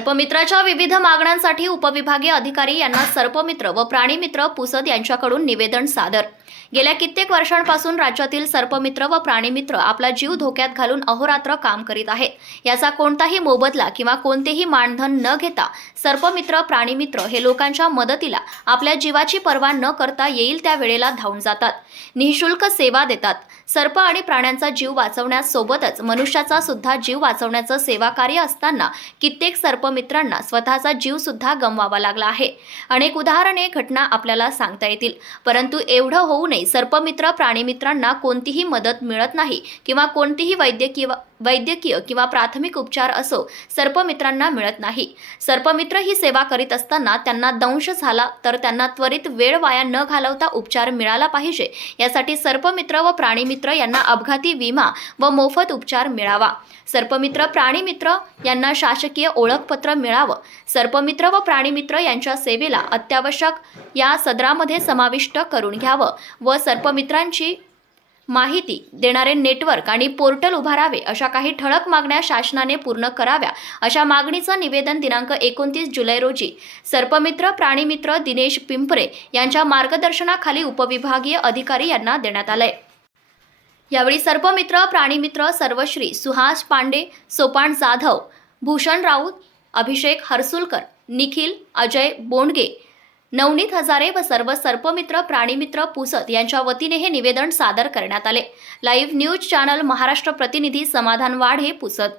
सर्पमित्राच्या विविध मागण्यांसाठी उपविभागीय अधिकारी यांना सर्पमित्र व प्राणीमित्र पुसद यांच्याकडून निवेदन सादर. गेल्या कित्येक वर्षांपासून राज्यातील सर्पमित्र व प्राणीमित्र आपला जीव धोक्यात घालून अहोरात्र काम करीत आहेत. याचा कोणताही मोबदला किंवा कोणतेही मानधन न घेता सर्पमित्र प्राणीमित्र हे लोकांच्या मदतीला आपल्या जीवाची पर्वा न करता येईल त्या वेळेला धावून जातात. निःशुल्क सेवा देतात. सर्प आणि प्राण्यांचा जीव वाचवण्यासोबतच मनुष्याचा सुद्धा जीव वाचवण्याचं सेवाकार्य असताना कित्येक सर्पमित्रांना स्वतःचा जीव सुद्धा गमवावा लागला आहे. अनेक उदाहरणे घटना आपल्याला सांगता येतील. परंतु एवढं होऊ नये सर्पमित्र प्राणीमित्रांना कोणतीही मदत मिळत नाही किंवा कोणतीही वैद्यकीय वैद्यकीय किंवा प्राथमिक उपचार असो सर्पमित्रांना मिळत नाही. सर्पमित्र ही सेवा करीत असताना त्यांना दंश झाला तर त्यांना त्वरित वेळ वाया न घालवता उपचार मिळाला पाहिजे. यासाठी सर्पमित्र व प्राणीमित्र यांना अपघाती विमा व मोफत उपचार मिळावा. सर्पमित्र प्राणीमित्र यांना शासकीय ओळखपत्र मिळावं. सर्पमित्र व प्राणीमित्र यांच्या सेवेला अत्यावश्यक या सदरामध्ये समाविष्ट करून घ्यावं व सर्पमित्रांची माहिती देणारे नेटवर्क आणि पोर्टल उभारावे अशा काही ठळक मागण्या शासनाने पूर्ण कराव्या अशा मागणीचं निवेदन दिनांक एकोणतीस जुलै रोजी सर्पमित्र प्राणीमित्र दिनेश पिंपरे यांच्या मार्गदर्शनाखाली उपविभागीय अधिकारी यांना देण्यात आलंय. यावेळी सर्पमित्र प्राणीमित्र सर्वश्री सुहास पांडे सोपान जाधव भूषण राऊत अभिषेक हर्सुलकर निखिल अजय बोंडगे नवनीत हजारे व सर्व सर्पमित्र प्राणीमित्र पुसत यांच्या वतीने हे निवेदन सादर करण्यात आले. लाईव्ह न्यूज चॅनल महाराष्ट्र प्रतिनिधी समाधान वाढ हे पुसत